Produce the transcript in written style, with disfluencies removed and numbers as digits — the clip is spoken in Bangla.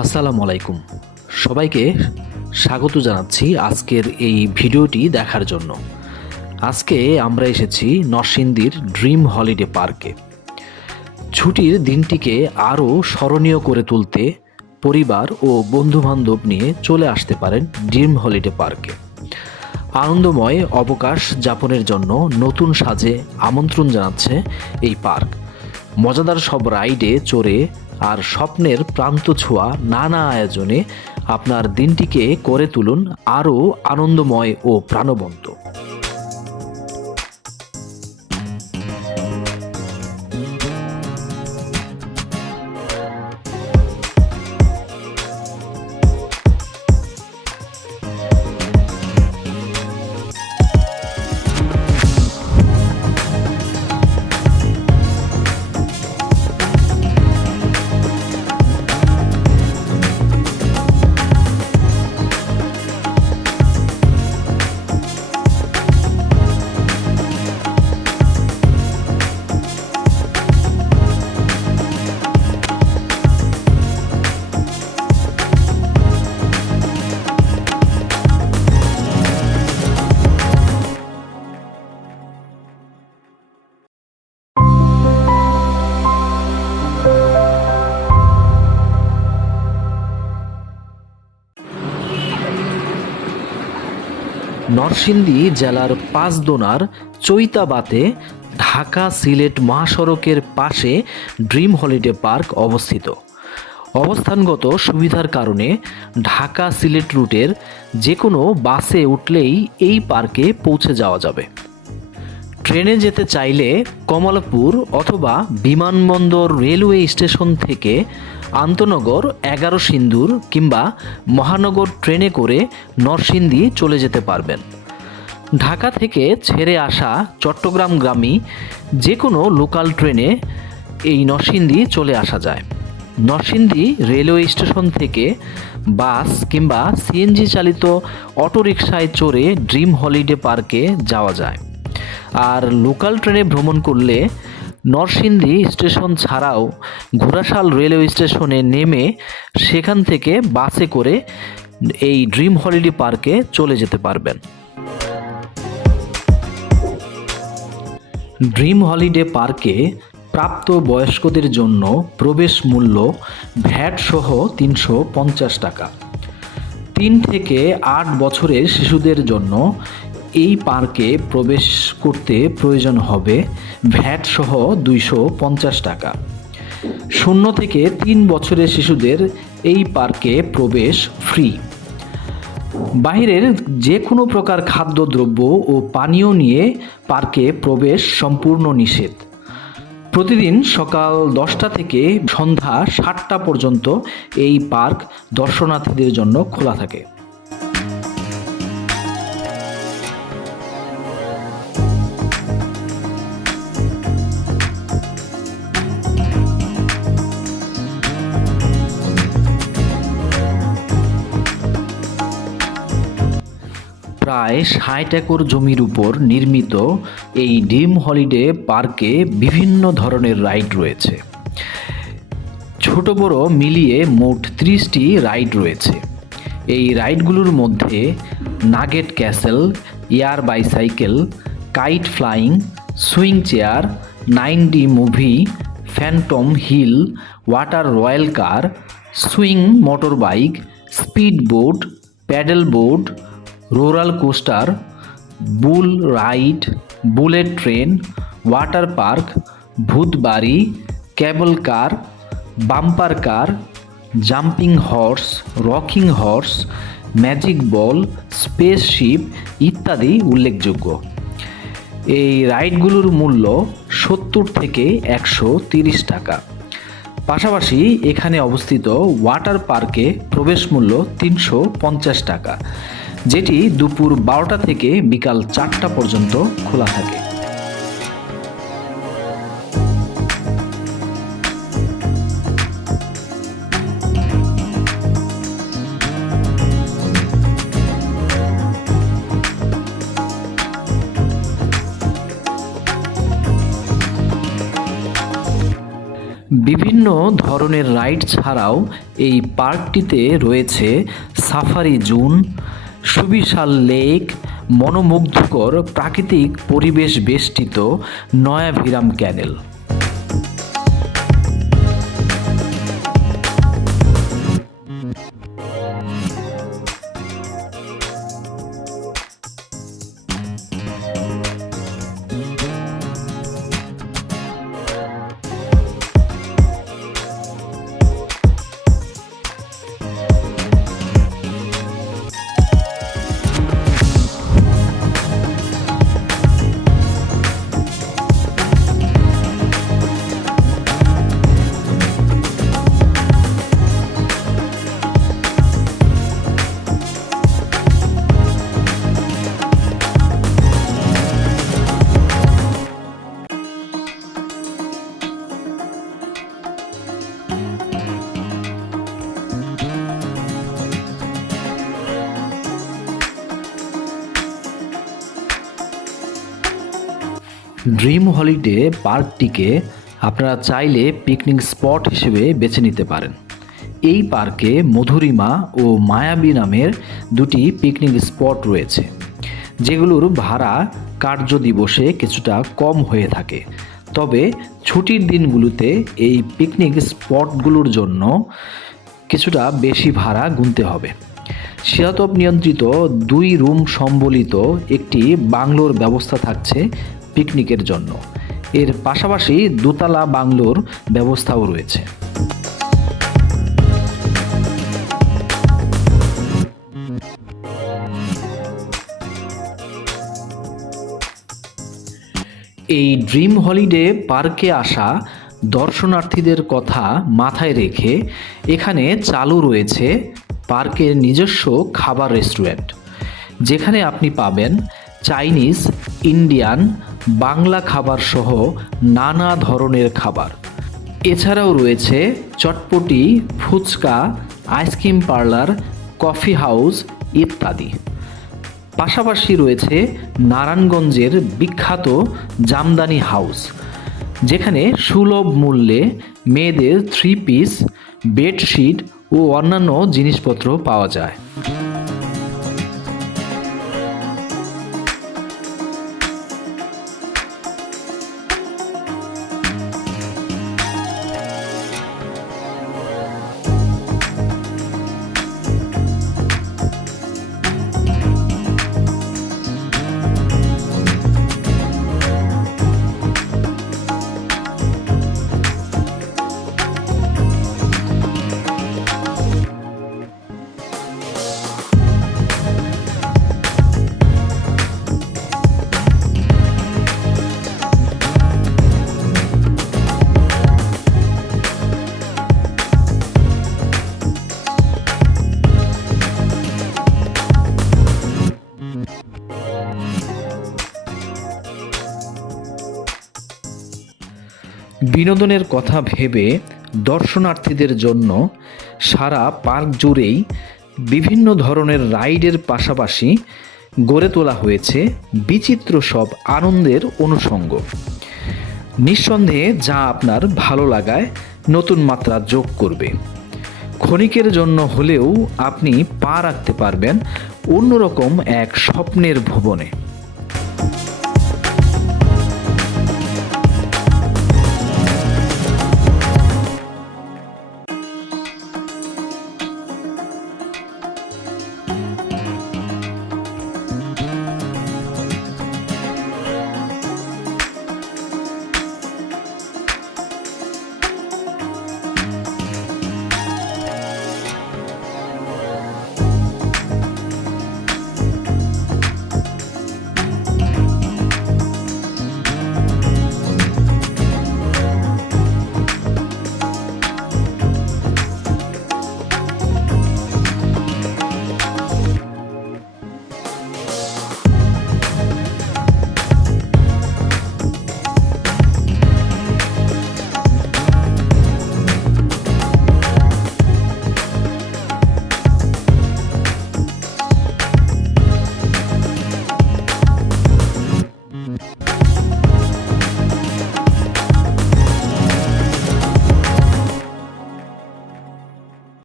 আসসালামু আলাইকুম। সবাইকে স্বাগত জানাচ্ছি আজকের এই ভিডিওটি দেখার জন্য। আজকে আমরা এসেছি নরসিংদীর ড্রিম হলিডে পার্কে। ছুটির দিনটিকে আরও স্মরণীয় করে তুলতে পরিবার ও বন্ধুবান্ধব নিয়ে চলে আসতে পারেন ড্রিম হলিডে পার্কে। আনন্দময় অবকাশ যাপনের জন্য নতুন সাজে আমন্ত্রণ জানাচ্ছে এই পার্ক। মজাদার সব রাইডে চড়ে আর স্বপ্নের প্রান্ত ছোঁয়া নানা আয়োজনে আপনার দিনটিকে করে তুলুন আরও আনন্দময় ও প্রাণবন্ত। নরসিংদী জেলার পাঁচদোনার চৈতাবাতে ঢাকা সিলেট মহাসড়কের পাশে ড্রিম হলিডে পার্ক অবস্থিত। অবস্থানগত সুবিধার কারণে ঢাকা সিলেট রুটের যে কোনো বাসে উঠলেই এই পার্কে পৌঁছে যাওয়া যাবে। ট্রেনে যেতে চাইলে কমলাপুর অথবা বিমানবন্দর রেলওয়ে স্টেশন থেকে আন্তনগর 11 সিন্দুর কিংবা মহানগর ট্রেনে করে নরসিংদী চলে যেতে পারবেন। ঢাকা থেকে ছেড়ে আসা চট্টগ্রামগামী যে কোনো লোকাল ট্রেনে এই নরসিংদী চলে আসা যায়। নরসিংদী রেলওয়ে স্টেশন থেকে বাস কিংবা সিএনজি চালিত অটোরিকশায় চড়ে ড্রিম হলিডে পার্কে যাওয়া যায়। আর লোকাল ট্রেনে ভ্রমণ করলে নরসিংদী স্টেশন ছাড়াও ঘোড়াশাল রেলওয়ে স্টেশনে নেমে সেখান থেকে বাসে করে এই ড্রিম হলিডে পার্কে চলে যেতে পারবেন। ড্রিম হলিডে পার্কে প্রাপ্ত বয়স্কদের জন্য প্রবেশ মূল্য ভ্যাট সহ 350 টাকা। 3 থেকে 8 বছরের শিশুদের জন্য এই পার্কে প্রবেশ করতে প্রয়োজন হবে ভ্যাট সহ 250 টাকা। 0 থেকে 3 বছরের শিশুদের এই পার্কে প্রবেশ ফ্রি। বাহিরের যে কোনো প্রকার খাদ্যদ্রব্য ও পানীয় নিয়ে পার্কে প্রবেশ সম্পূর্ণ নিষেধ। প্রতিদিন সকাল 10টা থেকে সন্ধ্যা 7টা পর্যন্ত এই পার্ক দর্শনার্থীদের জন্য খোলা থাকে। প্রায় 60 একর জমির উপর নির্মিত এই ড্রিম হলিডে পার্কে বিভিন্ন ধরনের রাইড রয়েছে। ছোট বড় মিলিয়ে মোট 30টি রাইড রয়েছে। এই রাইডগুলোর মধ্যে nugget castle, air bicycle, kite flying, swing chair, 9D movie, phantom hill, water royal car, swing motor bike, speed boat, paddle boat, roller coaster, bull ride, bullet train, water park, ভূতবাড়ি, cable car, bumper car, jumping horse, rocking horse, magic ball, spaceship ইত্যাদি উল্লেখযোগ্য। এই রাইডগুলোর মূল্য 70 থেকে 130 টাকা। পাশাপাশি এখানে অবস্থিত ওয়াটার পার্কে প্রবেশ মূল্য 350 টাকা, যেটি দুপুর 12টা থেকে বিকাল 4টা পর্যন্ত খোলা থাকে। বিভিন্ন ধরনের রাইড ছাড়াও এই পার্কটিতে রয়েছে সাফারি জোন, সুবিশাল লেক, মনোমুগ্ধকর প্রাকৃতিক পরিবেশ বেষ্টিত নয়াভিরাম ক্যানেল। ড্রিম হলিডে পার্কটিকে আপনারা চাইলে পিকনিক স্পট হিসেবে বেছে নিতে পারেন। এই পার্কে মধুরিমা ও মায়াবী নামের দুটি পিকনিক স্পট রয়েছে, যেগুলোর ভাড়া কার্য দিবসে কিছুটা কম হয়ে থাকে। তবে ছুটির দিনগুলোতে এই পিকনিক স্পটগুলোর জন্য কিছুটা বেশি ভাড়া গুনতে হবে। শীতাতপ নিয়ন্ত্রিত 2 রুম সম্বলিত একটি বাংলোর ব্যবস্থা থাকছে পিকনিকের জন্য। এর পাশাপাশি দোতলা বাংলোর ব্যবস্থাও রয়েছে। এই ড্রিম হলিডে পার্কে আসা দর্শনার্থীদের কথা মাথায় রেখে এখানে চালু রয়েছে পার্কের নিজস্ব খাবার রেস্টুরেন্ট, যেখানে আপনি পাবেন চাইনিজ, ইন্ডিয়ান, বাংলা খাবার সহ নানা ধরনের খাবার। এছাড়াও রয়েছে chotpoti, fuchka, ice cream parlour, coffee house ইত্যাদি। পাশাপাশি রয়েছে নারায়ণগঞ্জের বিখ্যাত জামদানি হাউস, যেখানে সুলভ মূল্যে মেয়েদের 3 পিস, বেডশিট ও অন্যান্য জিনিসপত্র পাওয়া যায়। বিনোদনের কথা ভেবে দর্শনার্থীদের জন্য সারা পার্ক জুড়েই বিভিন্ন ধরনের রাইডের পাশাপাশি গড়ে তোলা হয়েছে বিচিত্র সব আনন্দের অনুষঙ্গ। নিঃসন্দেহে যা আপনার ভালো লাগায় নতুন মাত্রা যোগ করবে। ক্ষণিকের জন্য হলেও আপনি পা রাখতে পারবেন অন্যরকম এক স্বপ্নের ভুবনে।